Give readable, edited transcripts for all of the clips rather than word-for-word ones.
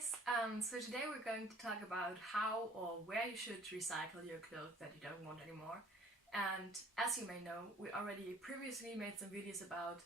guys, so today we're going to talk about how or where you should recycle your clothes that you don't want anymore. And as you may know, we already previously made some videos about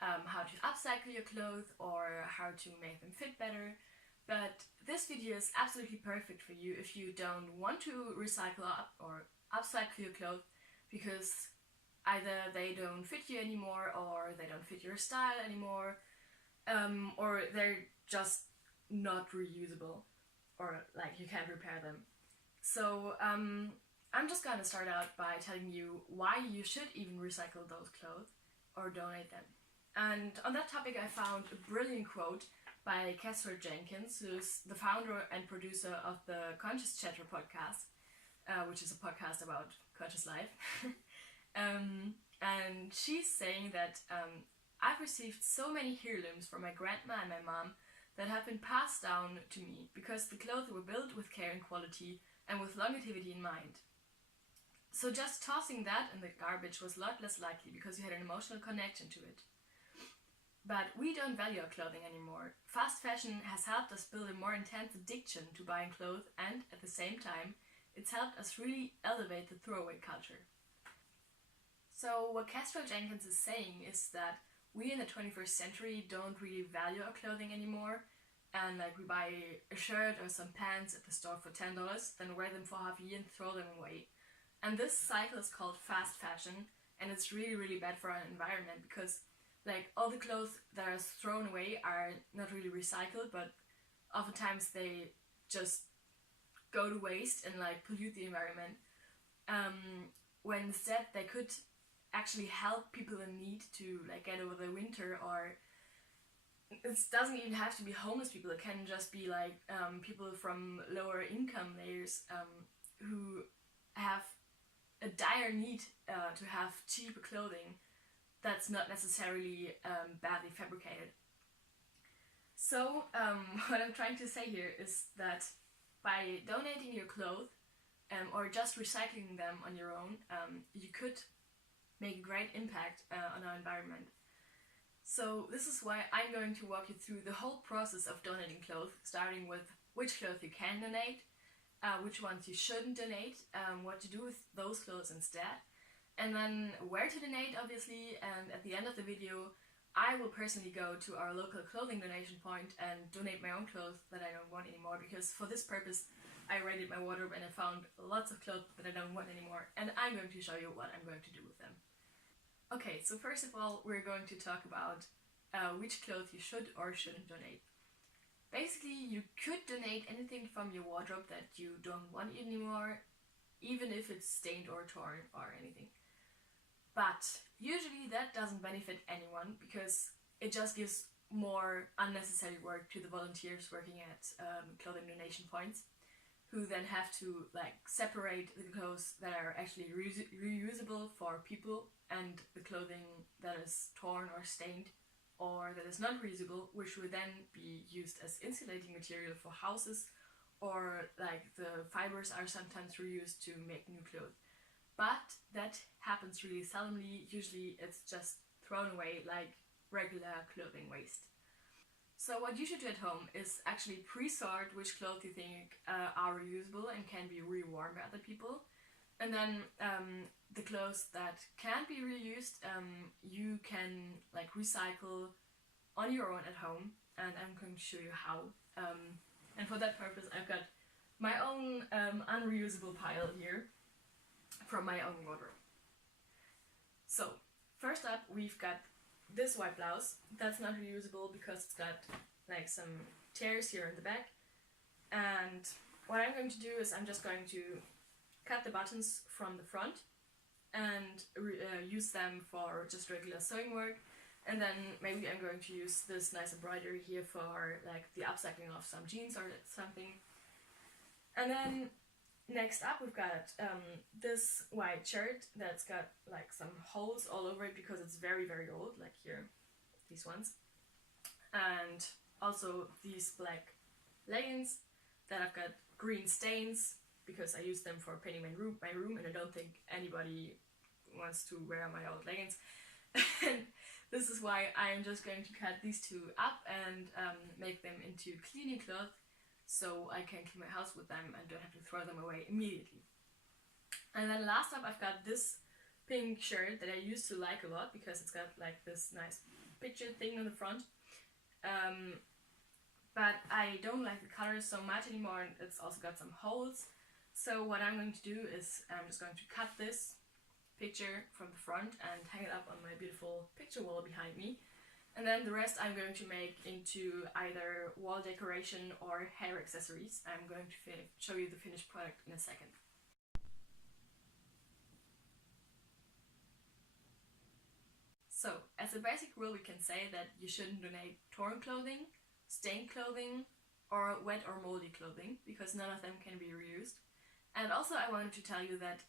how to upcycle your clothes or how to make them fit better. But this video is absolutely perfect for you if you don't want to recycle or upcycle your clothes because either they don't fit you anymore or they don't fit your style anymore, or they're just not reusable, or like you can't repair them. So I'm just gonna start out by telling you why you should even recycle those clothes or donate them. And on that topic I found a brilliant quote by Kestrel Jenkins, who's the founder and producer of the Untitled Chapter podcast, which is a podcast about conscious life. And she's saying that I've received so many heirlooms from my grandma and my mom that have been passed down to me because the clothes were built with care and quality and with longevity in mind. So just tossing that in the garbage was a lot less likely because you had an emotional connection to it. But we don't value our clothing anymore. Fast fashion has helped us build a more intense addiction to buying clothes, and at the same time it's helped us really elevate the throwaway culture. So what Kestrel Jenkins is saying is that we in the 21st century don't really value our clothing anymore, and like we buy a shirt or some pants at the store for $10, then wear them for half a year and throw them away. And this cycle is called fast fashion, and it's really bad for our environment because like all the clothes that are thrown away are not really recycled, but oftentimes they just go to waste and like pollute the environment, when instead they could actually help people in need to like get over the winter. Or it doesn't even have to be homeless people, it can just be like people from lower income layers who have a dire need to have cheaper clothing that's not necessarily badly fabricated. So what I'm trying to say here is that by donating your clothes or just recycling them on your own, you could make a great impact on our environment. So this is why I'm going to walk you through the whole process of donating clothes, starting with which clothes you can donate, which ones you shouldn't donate, what to do with those clothes instead, and then where to donate, obviously. And at the end of the video I will personally go to our local clothing donation point and donate my own clothes that I don't want anymore, because for this purpose I raided my wardrobe and I found lots of clothes that I don't want anymore, and I'm going to show you what I'm going to do with them. Okay, so first of all we're going to talk about which clothes you should or shouldn't donate. Basically, you could donate anything from your wardrobe that you don't want anymore, even if it's stained or torn or anything. But usually that doesn't benefit anyone because it just gives more unnecessary work to the volunteers working at clothing donation points, who then have to like separate the clothes that are actually reusable for people and the clothing that is torn or stained or that is not reusable, which would then be used as insulating material for houses, or like the fibers are sometimes reused to make new clothes. But that happens really seldomly. Usually it's just thrown away like regular clothing waste. So what you should do at home is actually pre-sort which clothes you think are reusable and can be reworn by other people. And then the clothes that can't be reused, you can like recycle on your own at home, and I'm going to show you how. And for that purpose I've got my own unreusable pile here from my own wardrobe. So first up we've got this white blouse that's not reusable because it's got like some tears here in the back, and what I'm going to do is I'm just going to cut the buttons from the front and use them for just regular sewing work, and then maybe I'm going to use this nice embroidery here for like the upcycling of some jeans or something. And then next up we've got this white shirt that's got like some holes all over it because it's very old, like here, these ones, and also these black leggings that have got green stains because I use them for painting my room, and I don't think anybody wants to wear my old leggings. And this is why I am just going to cut these two up and make them into cleaning cloth so I can clean my house with them and don't have to throw them away immediately. And then last up I've got this pink shirt that I used to like a lot because it's got like this nice picture thing on the front. But I don't like the color so much anymore, and it's also got some holes. So what I'm going to do is I'm just going to cut this picture from the front and hang it up on my beautiful picture wall behind me. And then the rest I'm going to make into either wall decoration or hair accessories. I'm going to show you the finished product in a second. So, as a basic rule we can say that you shouldn't donate torn clothing, stained clothing, or wet or moldy clothing, because none of them can be reused. And also I wanted to tell you that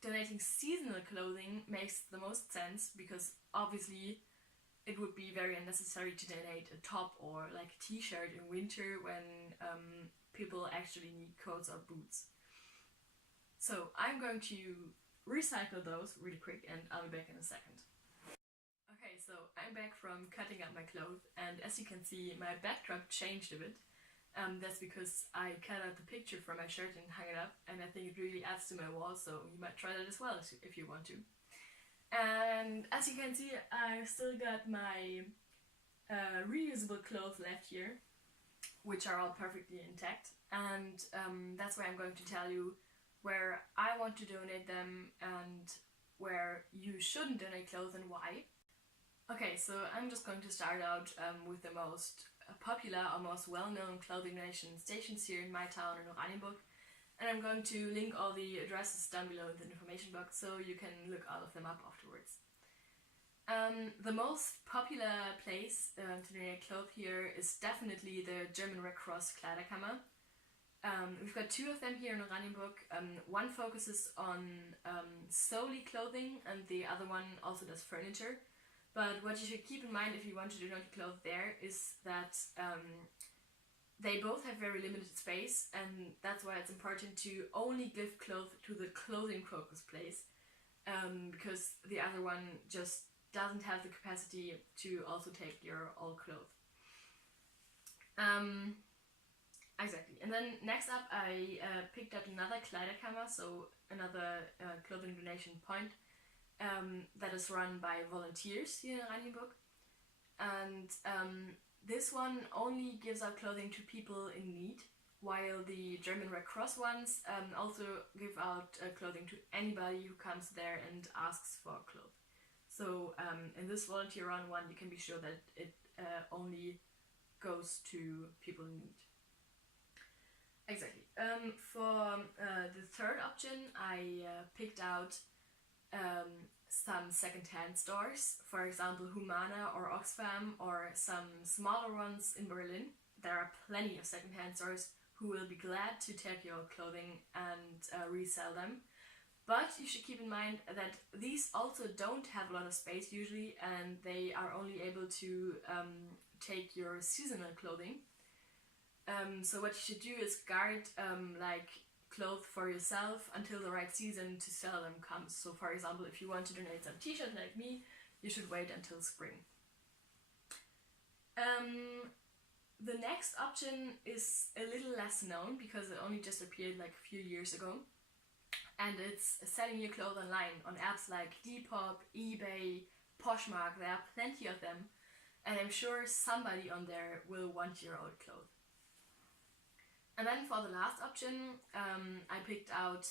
donating seasonal clothing makes the most sense, because obviously it would be very unnecessary to donate a top or like a t-shirt in winter when people actually need coats or boots. So I'm going to recycle those really quick and I'll be back in a second. Okay, so I'm back from cutting up my clothes, and as you can see my backdrop changed a bit. That's because I cut out the picture from my shirt and hung it up, and I think it really adds to my wall, so you might try that as well if you want to. And as you can see, I've still got my reusable clothes left here, which are all perfectly intact, and that's why I'm going to tell you where I want to donate them and where you shouldn't donate clothes and why. Okay, so I'm just going to start out with the most popular or most well-known clothing donation stations here in my town in Oranienburg, and I'm going to link all the addresses down below in the information box so you can look all of them up afterwards. The most popular place to donate clothes here is definitely the German Red Cross Kleiderkammer. We've got two of them here in Oranienburg. One focuses on solely clothing and the other one also does furniture. But what you should keep in mind if you want to donate clothes there is that they both have very limited space, and that's why it's important to only give clothes to the clothing focus place, because the other one just doesn't have the capacity to also take your old clothes. Exactly. And then next up I picked up another Kleiderkammer, so another clothing donation point. That is run by volunteers here in Oranienburg, and this one only gives out clothing to people in need, while the German Red Cross ones also give out clothing to anybody who comes there and asks for clothes. So in this volunteer run one you can be sure that it only goes to people in need. Exactly. For the third option I picked out some second-hand stores, for example Humana or Oxfam, or some smaller ones in Berlin. There are plenty of second-hand stores who will be glad to take your clothing and resell them. But you should keep in mind that these also don't have a lot of space usually, and they are only able to take your seasonal clothing. So what you should do is guard like clothes for yourself until the right season to sell them comes. So for example, if you want to donate some t-shirts like me, you should wait until spring. The next option is a little less known because it only just appeared like a few years ago, and it's selling your clothes online on apps like Depop, eBay, Poshmark. There are plenty of them, and I'm sure somebody on there will want your old clothes. And then for the last option, I picked out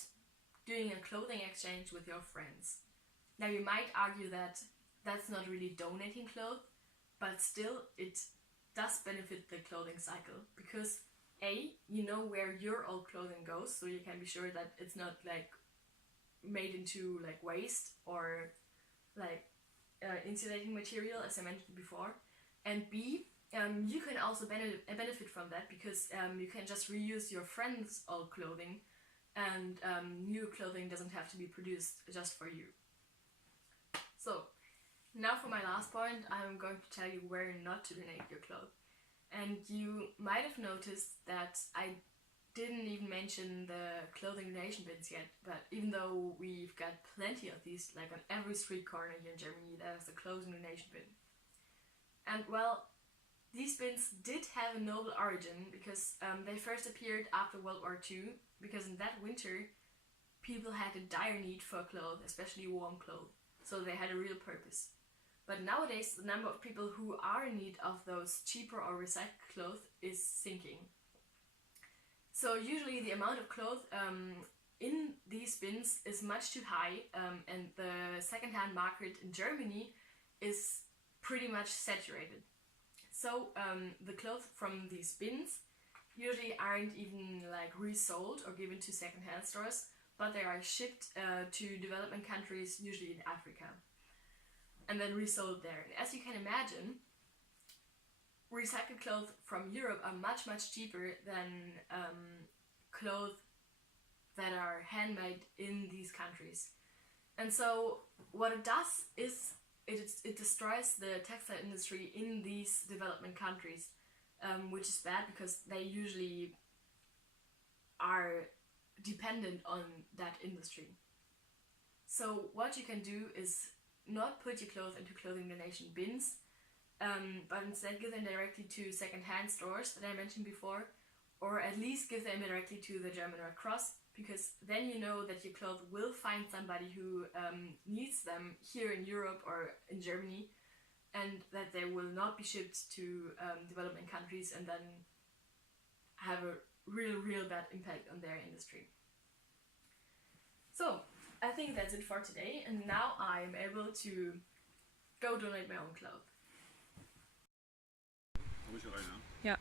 doing a clothing exchange with your friends. Now you might argue that that's not really donating clothes, but still it does benefit the clothing cycle, because A, you know where your old clothing goes, so you can be sure that it's not like made into like waste or like insulating material, as I mentioned before. And B, you can also benefit from that, because you can just reuse your friend's old clothing, and new clothing doesn't have to be produced just for you. So now for my last point, I'm going to tell you where not to donate your clothes. And you might have noticed that I didn't even mention the clothing donation bins yet, but even though we've got plenty of these, like on every street corner here in Germany, there's a clothing donation bin. And well, These bins did have a noble origin because they first appeared after World War II, because in that winter people had a dire need for clothes, especially warm clothes, so they had a real purpose. But nowadays the number of people who are in need of those cheaper or recycled clothes is sinking. So usually the amount of clothes in these bins is much too high, and the second-hand market in Germany is pretty much saturated. So the clothes from these bins usually aren't even like resold or given to second-hand stores, but they are shipped to developing countries, usually in Africa, and then resold there. And as you can imagine, recycled clothes from Europe are much, much cheaper than clothes that are handmade in these countries. And so what it does is it destroys the textile industry in these development countries, which is bad because they usually are dependent on that industry. So what you can do is not put your clothes into clothing donation bins, but instead give them directly to second-hand stores that I mentioned before, or at least give them directly to the German Red Cross, because then you know that your clothes will find somebody who needs them here in Europe or in Germany, and that they will not be shipped to developing countries and then have a real bad impact on their industry. So I think that's it for today, and now I am able to go donate my own clothes. Komm ich rein, ja? Ja.